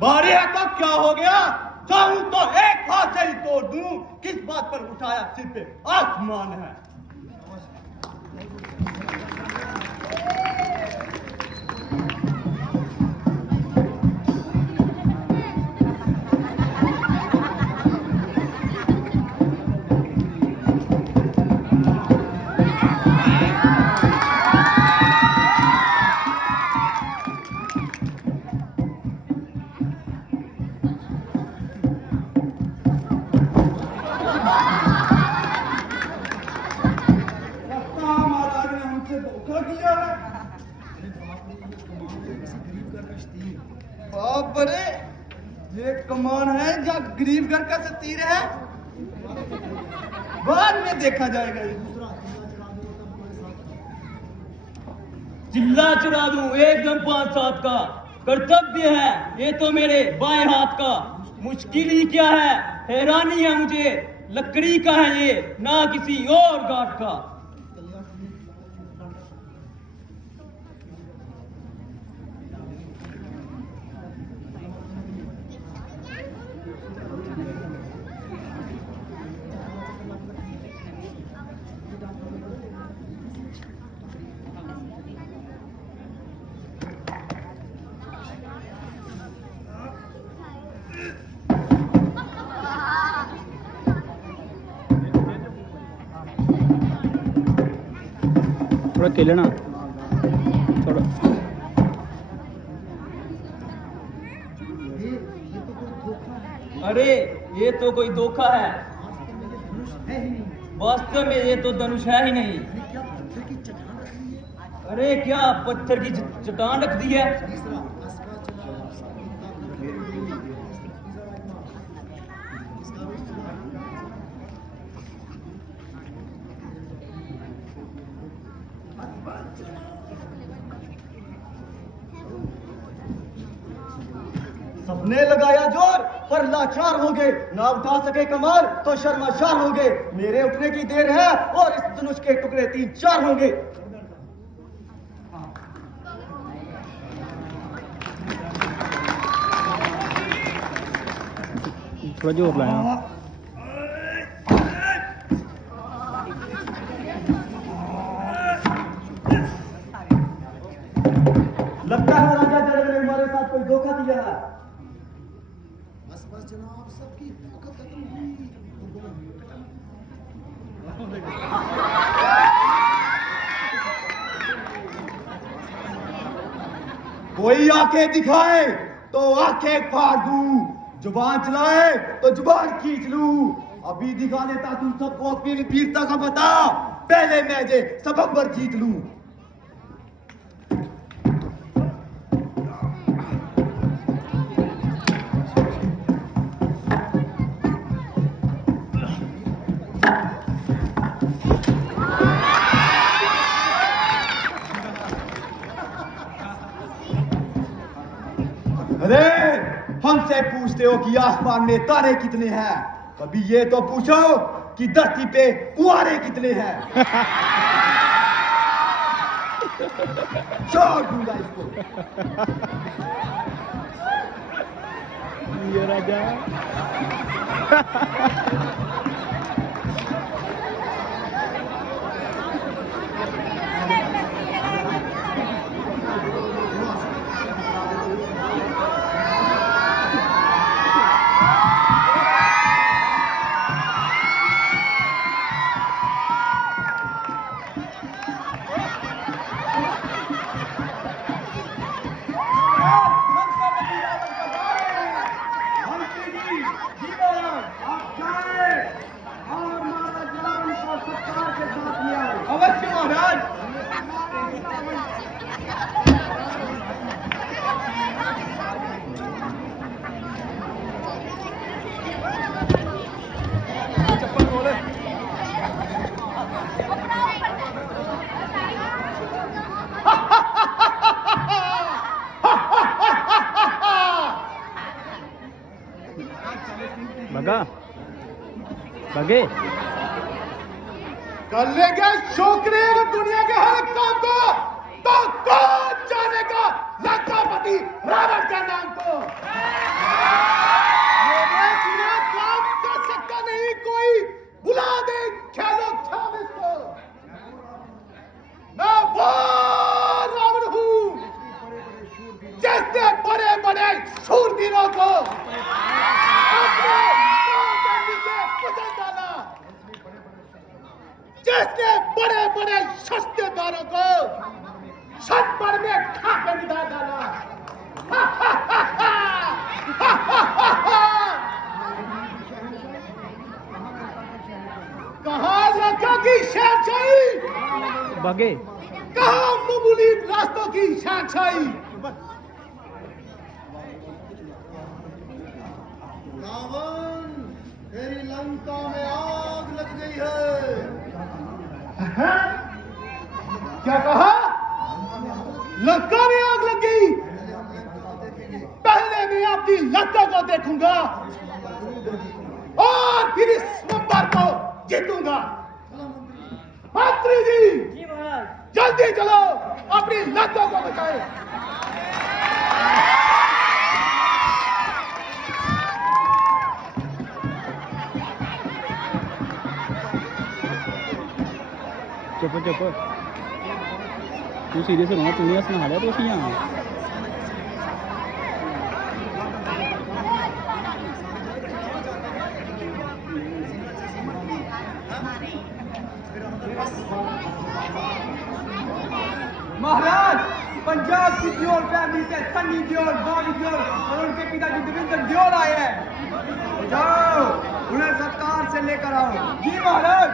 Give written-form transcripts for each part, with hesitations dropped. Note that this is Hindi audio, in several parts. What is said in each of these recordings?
बारे का क्या हो गया? चाहूं तो एक हाथ से ही तोड़ दूं। किस बात पर उठाया सिर पे आसमान है? बाप रे, ये कमान है या गरीब घर का सतीर है? बाद में देखा जाएगा। ये चिल्ला चुरा दूं एकदम 5-7 का कर्तव्य है ये तो मेरे बाएं हाथ का। मुश्किल ही क्या है, हैरानी है मुझे, लकड़ी का है ये ना किसी और गाठ का। थोड़ा खेलना थोड़ा। अरे ये तो कोई धोखा है, वास्तव में ये तो धनुष है ही नहीं। अरे क्या पत्थर की चट्टान रख दी है? सबने लगाया जोर पर लाचार हो गए, ना उठा सके कमाल तो शर्माशार हो गए। मेरे उठने की देर है और इस धनुष के टुकड़े 3-4 होंगे। थोड़ा जोर लाया। लगता है राजा जनक ने हमारे साथ कोई धोखा दिया है। बस जनाब, सबकी ताकत खत्म हुई। कोई आंखें दिखाए तो आंखें फाड़ दूं, जुबान चलाए तो जुबान खींच लूं। अभी दिखा देता तुम सबको अपनी वीरता का बता, पहले मैं जे सबक पर जीत लूं। अरे हमसे पूछते हो कि आसमान में तारे कितने हैं, कभी ये तो पूछो कि धरती पे कुआरे कितने हैं। छोड़ दूंगा इसको। ये राजा अवश्य महाराज। भगा भगे कर लेंगे छोकरे दुनिया के हर काम को, तो कौन जानेगा लंकापति रावण के नाम को। को अपने पांव के नीचे कुचल डाला, जिसने बड़े बड़े सस्तेदारों को छत पर में खा के निकाल डाला। कहाँ लड़का की शहंशाही, बगे कहाँ मामूली रास्तों की शहंशाही। रावण, तेरी लंका में आग लग गई है। क्या कहा? लंका में आग लग गई? पहले मैं आपकी लंका को देखूंगा और फिर इस मुंबर को जीतूंगा। मंत्री जी, जी महाराज। जल्दी चलो, अपनी लंका को बचाए। चुप चुप तू सीरियस होना, तू नहीं हंसना हालिया तो यहाँ महाराज, पंजाब की दियोल फैमिली से सन्नी दियोल, बॉबी दियोल और उनके पिताजी देवेंद्र दियोल आए हैं। जाओ, उन्हें सत्कार से लेकर आओ। जी महाराज।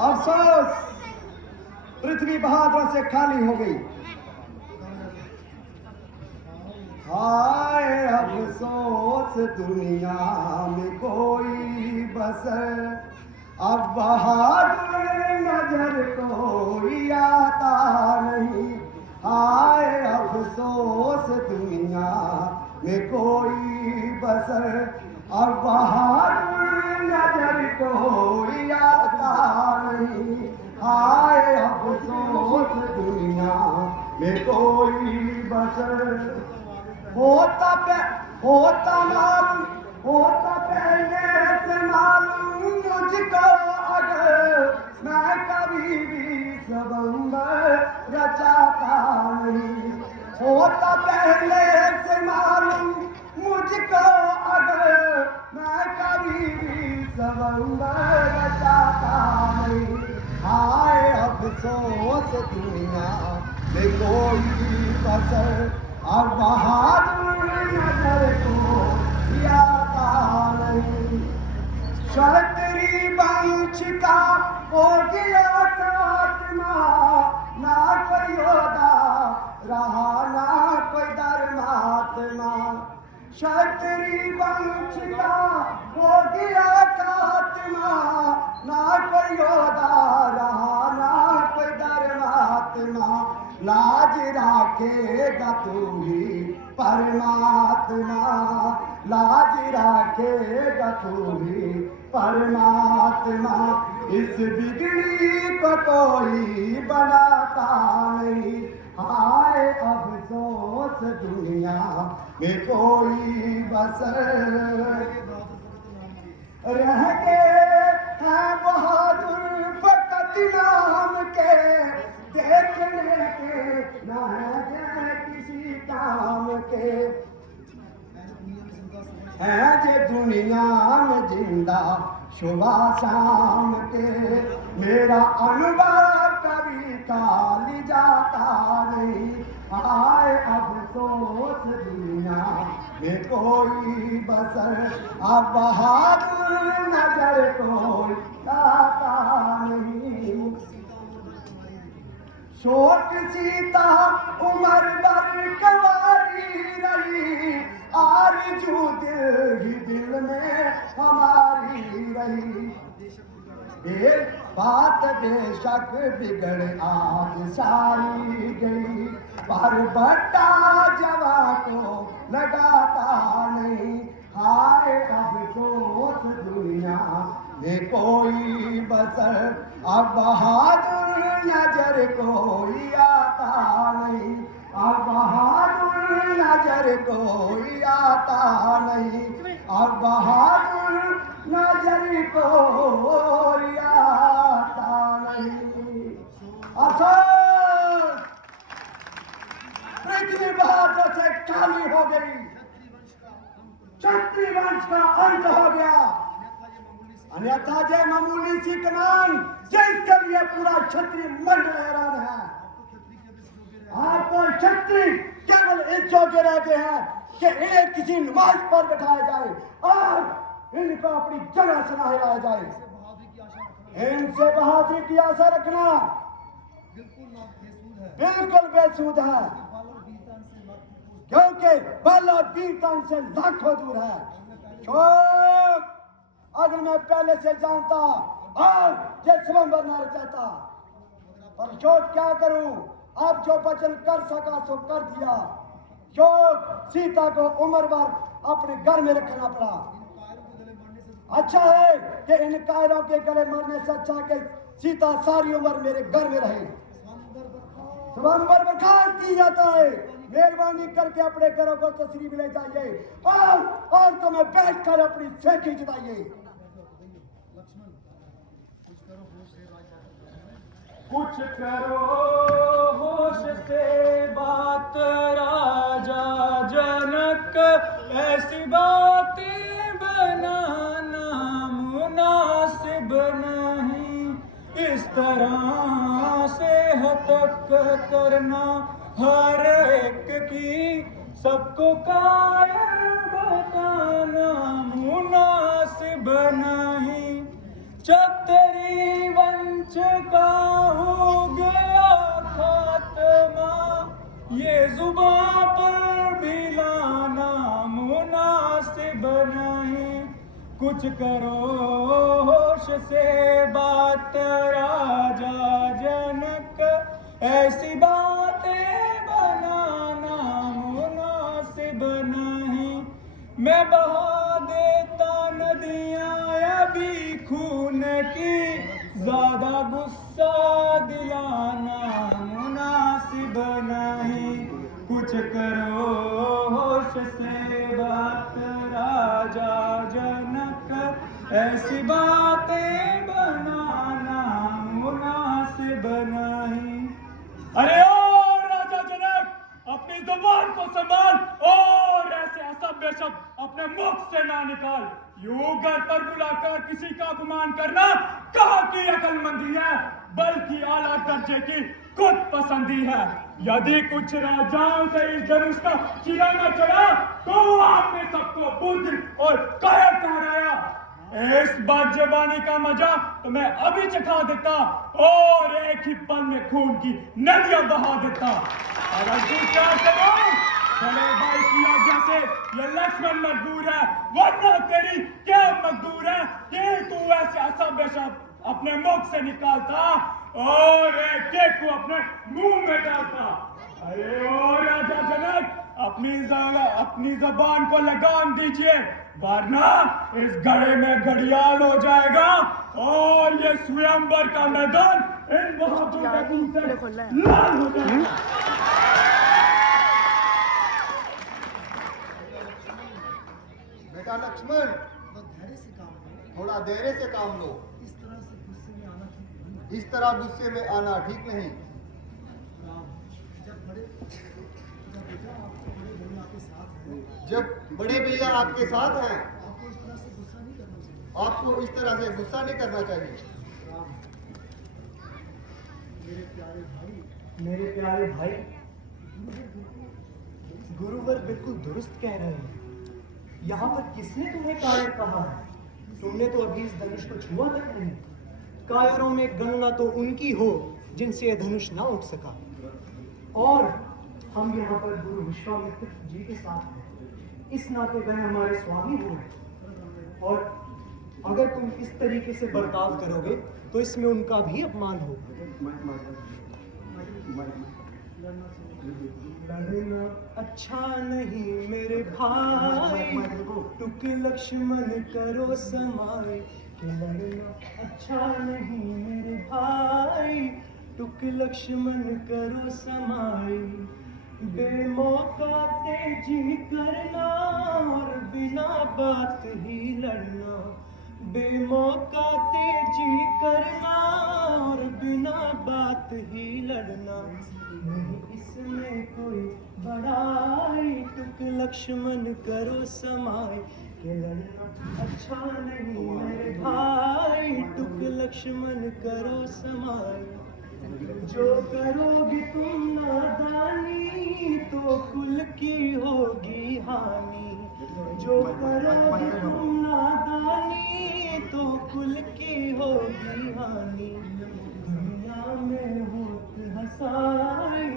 अफसोस, पृथ्वी बहादुर से खाली हो गई। हाय अफसोस, दुनिया में कोई बसर अब बहादुर नजर कोई आता नहीं। हाय अफसोस, दुनिया में कोई बसर अब बहादुर नजर कोई आता नहीं। हाय अफसोस, दुनिया में कोई बसर होता पहले से मालूम मुझको, अगर मैं कभी भी सबंबर रचाता नहीं। होता पहले से मालूम मुझको, अगर मैं कभी भी सबंबर रचाता नहीं। हाय अफसोस, दुनिया में कोई बसर और बहादुर नजर को आता नहीं। क्षत्रिय वंश का हो गया खात्मा, ना कोई योद्धा रहा ना कोई धर्मात्मा। क्षत्रिय वंश का हो गया खात्मा, ना कोई योद्धा रहा ना कोई धर्मात्मा। लाज राखेगा तू ही परमात्मा, लाज राखेगा तू ही परमात्मा। इस बिगड़ी को कोई बनाता नहीं। हाय अफसोस, दुनिया में कोई बसर रह गए हैं बहादुर फकत नाम के, देखने के न है किसी काम के। है जे दुनिया में जिंदा सुबह शाम के, मेरा अनुभव कभी खाली जाता नहीं। हाय अफसोस, दुनिया में कोई बसर अब बहादुर नजर कोई आता नहीं। शोक सीता उमर भर कवारी रही, आरज़ू दिल ही दिल में हमारी रही। एक बात बेशक बिगड़ आज सारी गई, पर बट्टा जवा को लगाता नहीं। हाय अफसोस, दुनिया ये कोई बसर अब बहादुर नजर कोई आता नहीं, अब बहादुर नजर कोई आता नहीं, अब बहादुर नजर कोई आता नहीं। अफसोस पृथ्वी बहादुर से खाली हो गई, क्षत्रिय वंश का अंत हो गया। अन्यथा जय मामूली सी कमान जिसके लिए पूरा क्षत्रिय मंडल हैरान है। आपको क्षत्रिय केवल इस योग्य रह गए हैं कि इन्हें किसी नमाज पर बैठाया जाए और इनको अपनी जगह से न हिलाया जाए। इनसे बहादुरी की आशा रखना बिल्कुल बेसूद है, क्योंकि बल और वीरता से लाखों दूर है। शोक अगर मैं पहले से जानता और ये स्वयंवर न रचाता, पर शोक क्या करूं, अब जो वचन कर सका सो कर दिया। शोक सीता को उम्र भर अपने घर में रखना पड़ा। अच्छा है कि इन कायरों के गले मरने से अच्छा कि सीता सारी उम्र मेरे घर में रहे। स्वयंवर बर्खास्त की जाता है, मेहरबानी करके अपने घरों को तशरीफ ले जाइए और तुम्हें बैठकर अपनी सेठी जताइए। कुछ करो होश से बात राजा जनक, ऐसी बातें बनाना मुनासिब नहीं, इस तरह से हतक करना हर एक की सबको कायर बताना मुनासिब नहीं। जब तेरी वंश का हो गया खात्मा, ये जुबां पर भी लाना मुनासिब नहीं। कुछ करो होश से बात राजा जनक, ऐसी बातें बनाना मुनासिब नहीं। मैं बहा देता नदियां अभी खून की, ज्यादा गुस्सा दिलाना मुनासिब नहीं। कुछ करो होश से बात राजा जनक, ऐसी बातें बनाना मुनासिब नहीं। अरे ओ राजा जनक, अपनी जुबान को संभाल और ऐसे असभ्य शब्द अपने मुख से ना निकाल। यूं घर पर बुलाकर किसी का अपमान करना कहाँ की अकलमंदी है, बल्कि आला दर्जे की खुद पसंदी है। यदि कुछ राजाओं से इस धनुष का चिरा न चढ़ा तो आपने सबको बुद्ध और कायर ठहराया। इस बदजबानी का मजा तो मैं अभी चखा देता और एक ही पल में खून की नदियां बहा देता। अगर दूसरा करो चले भाई की आज्ञा से ये लक्ष्मण मजबूर है, वरना तेरी क्या मजबूर है कि तू ऐसे असभ्य शब्द अपने मुख से निकालता और एक एक को अपने मुंह में डालता। अरे ओ राजा जनक, अपनी जबान को लगाम दीजिए, वरना इस गड़े में घड़ियाल हो जाएगा और ये स्वयंवर का मैदान इन बहादुर के खून से लाल हो जाएगा। बेटा लक्ष्मण, थोड़ा धैर्य से काम लो। इस तरह गुस्से में आना ठीक नहीं। जब बड़े भैया आपके साथ हैं, आपको इस तरह से गुस्सा नहीं करना चाहिए। मेरे प्यारे भाई, गुरुवर बिल्कुल दुरुस्त कह रहे हैं। यहाँ पर किसने तुम्हें कायर कहा है? तुमने तो अभी इस धनुष को छुआ तक नहीं। कायरों में गणना तो उनकी हो जिनसे यह धनुष ना उठ सका। और हम यहाँ पर गुरु विश्वामित्र जी के साथ हैं, इस नाते वह हमारे स्वामी हुए। और अगर तुम इस तरीके से बर्ताव करोगे तो इसमें उनका भी अपमान होगा। लड़ना अच्छा नहीं मेरे भाई, टुक लक्ष्मण करो समाए, कि लड़ना अच्छा नहीं मेरे भाई, टुक लक्ष्मण करो समाई। बेमौका तेजी करना और बिना बात ही लड़ना, बेमौका तेजी करना और बिना बात ही लड़ना, नहीं इसमें कोई बड़ाई, टुक लक्ष्मण करो समाई। कि लड़ना अच्छा नहीं मेरे भाई, टुक लक्ष्मण करो समाई। जो करोगे तुम नादानी तो कुल की होगी हानि, जो करोगे तुम नादानी तो कुल की होगी हानि। दुनिया में होत हंसाई,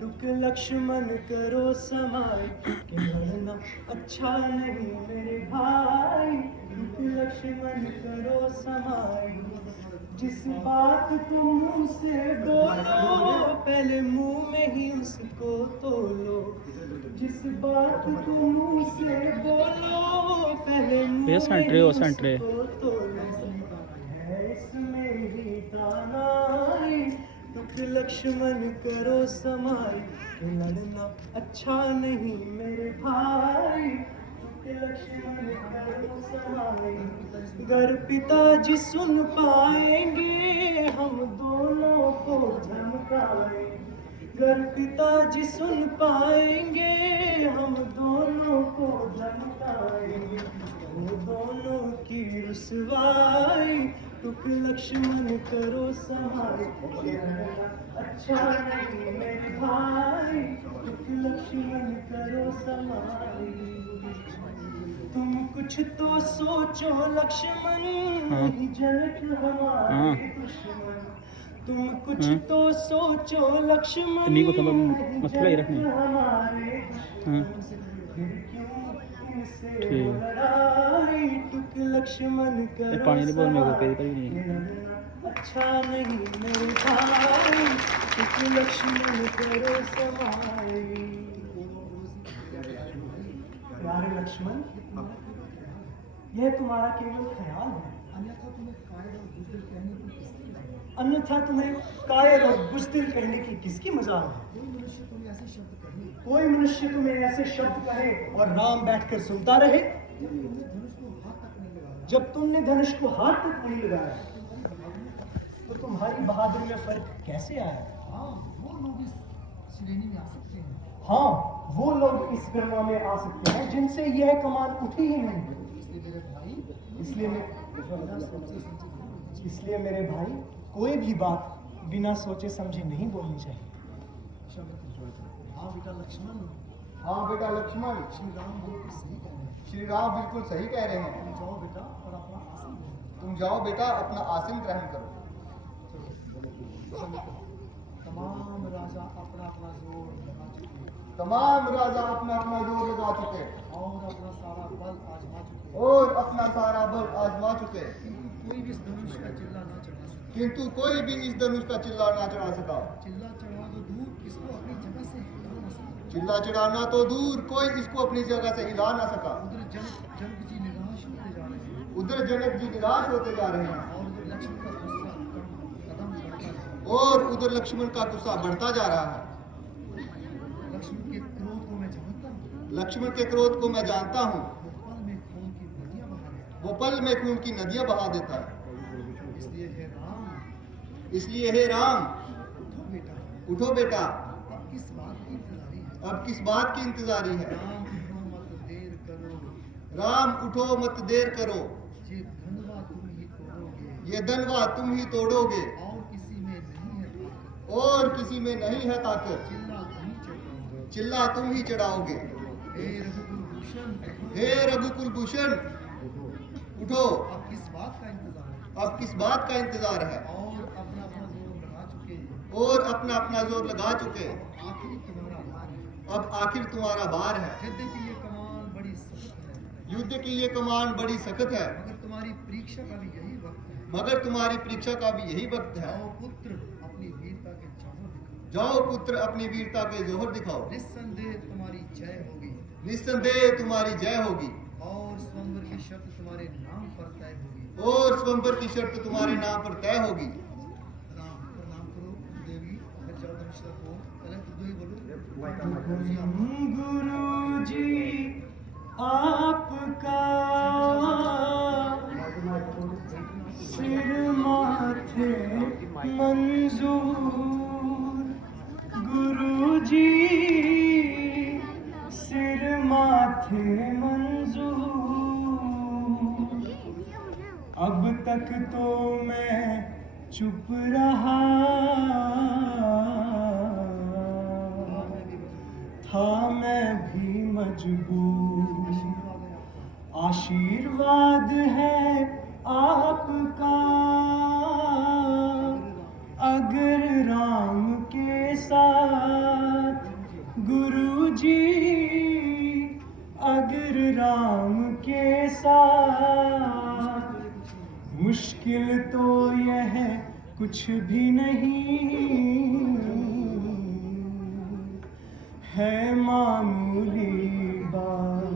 टुक लक्ष्मण करो समाई। कि लड़ना अच्छा नहीं मेरे भाई, टुक लक्ष्मण करो समाई। जिस बात को मुंह से बोलो पहले मुंह में ही उसको तोलो, जिस बात को मुंह से बोलो पहले मुंह भैया में सेंट्रे ही हो, सेंट्रे। उसको तोलो। है इसमें ही दानाई, टुक लक्ष्मण करो समाई। कि लड़ना अच्छा नहीं मेरे भाई, लक्ष्मण करो समाई। घर पिताजी सुन पाएंगे हम दोनों को धमकाए, घर पिताजी सुन पाएंगे हम दोनों को धमकाएंगे, वो दोनों की रुसवाई, टुक लक्ष्मण करो समाई। अच्छा नहीं मेरे भाई, टुक लक्ष्मण करो समाई। तुम कुछ तो सोचो लक्ष्मण, नहीं जनक हमारे दुश्मन। तुम कुछ तो सोचो लक्ष्मण, तुम्ही को सब नहीं मसला ही जनक रखना। हमारे हाँ। दुश्मन। फिर क्यों इनसे ठीक। हो लड़ाई, टुक लक्ष्मण करो पानी नहीं बोल मेरे को, समाई। पेड़ पर भी नहीं है। लड़ना अच्छा नहीं मेरे भाई, टुक लक्ष्मण करो समाई। प्यारे लक्ष्मण, यह तुम्हारा केवल ख्याल है, अन्यथा तुम्हें कायर और बुज़दिल कहने की किसकी मजाल है? कोई मनुष्य तुम्हें ऐसे शब्द कहे और राम बैठकर सुनता रहे? जब तुमने धनुष को हाथ तक नहीं लगाया तो तुम्हारी बहादुरी में फर्क कैसे आया? हाँ, वो लोग इस गणना में आ सकते हैं जिनसे यह कमान उठी ही नहीं। इसलिए मेरे भाई, कोई भी बात बिना सोचे समझे नहीं बोलनी चाहिए। हाँ बेटा लक्ष्मण, श्री राम बिल्कुल सही कह रहे हैं। तुम जाओ बेटा अपना आसन ग्रहण करो। तमाम राजा अपना अपना जोर लगा चुके तमाम राजा अपना अपना जोर लगा चुके और अपना सारा बल आजमा चुके, और अपना सारा बल आजमा चुके, कोई भी इस धनुष का चिल्ला ना चढ़ा सका। किंतु कोई भी इस धनुष का चिल्ला ना चढ़ा सका। चिल्ला चढ़ा तो दूर, किसको अपनी जगह से हिला ना सका। चिल्ला चढ़ाना तो दूर, कोई इसको अपनी जगह से हिला ना सका। जनक जी निराश होते जा रहे हैं उधर जनक जी निराश होते जा रहे हैं और उधर लक्ष्मण का गुस्सा कदम बढ़ता है। और उधर लक्ष्मण का गुस्सा बढ़ता जा रहा है। लक्ष्मण के क्रोध को मैं जानता हूँ, लक्ष्मण के क्रोध को मैं जानता हूँ, वो पल में खून की नदियां बहा वो देता पल में खून की नदियां बहा देता है। है। इसलिए हे राम, उठो बेटा, उठो बेटा, अब किस बात की इंतजारी है? अब किस बात की इंतजारी है? राम उठो मत देर करो, ये धनवा तुम ही तोड़ोगे, ये धनवा तुम ही तोड़ोगे, और किसी में नहीं है ताकत, और किसी में नहीं है ताकत, चिल्ला तुम ही चढ़ाओगे। चिल्ला तुम ही चढ़ाओगे। हे रघुकुल भूषण, हे रघुकुल भूषण, उठो, अब किस बात का इंतजार है? अब किस बात का इंतजार है? और अपना अपना जोर लगा चुके हैं, और अपना अपना जोर लगा चुके, आखिरी तुम्हारा बार है। अब आखिर तुम्हारा बार है। युद्ध की ये कमान बड़ी सख्त है, युद्ध की ये कमान बड़ी सख्त है, मगर तुम्हारी परीक्षा का भी यही वक्त है। मगर तुम्हारी परीक्षा का भी यही वक्त है। जाओ पुत्र, अपनी वीरता के जौहर दिखाओ, जाओ पुत्र, अपनी वीरता के जोहर दिखाओ, निस्संदेह तुम्हारी जय होगी, निस्संदेह तुम्हारी जय होगी, और स्वयंवर की शर्त तुम्हारे नाम पर तय होगी, और स्वयंवर की शर्त तुम्हारे नाम पर तय होगी। प्रणाम करो देवी, फिर जाओ धनुष रखो। पहले तुम ही बोलो। गुरु जी आपका सिर माथे मंजूर, गुरु जी सिर माथे मंजूर। अब तक तो मैं चुप रहा था, मैं भी मजबूर। आशीर्वाद है आपका अगर राम के साथ, गुरु जी अगर राम के साथ। मुश्किल तो यह कुछ भी नहीं है, मामूली बात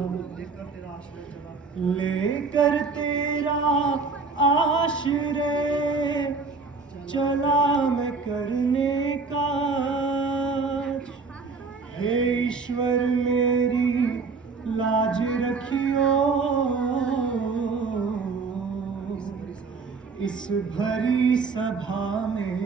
लेकर तेरा आश्रय चला मैं करने का। हे ईश्वर मेरी लाज रखियो, इस भरी सभा में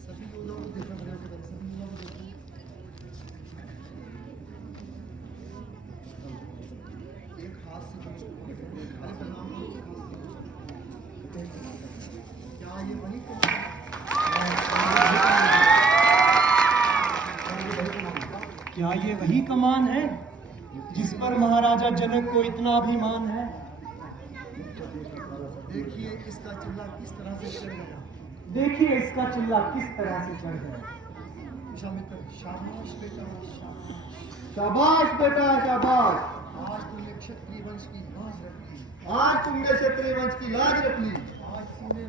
सभी योद्धाओं को देखना पड़ेगा, सभी योद्धाओं को देखना। एक हाथ से कुछ अरे प्रणाम करो। क्या ये वही क्या ये वही कमान है जिस पर महाराजा जनक को इतना अभिमान है? देखिए इसका चिल्ला किस तरह से चढ़ गया। देखिए इसका चिल्ला किस तरह से चढ़ गया। विश्वामित्र, शाबाश बेटा शाबाश। शाबाश बेटा शाबाश। आज तुमने क्षत्रिय वंश की लाज रख ली। आज तुमने क्षत्रिय वंश की लाज रख ली। आज तुमने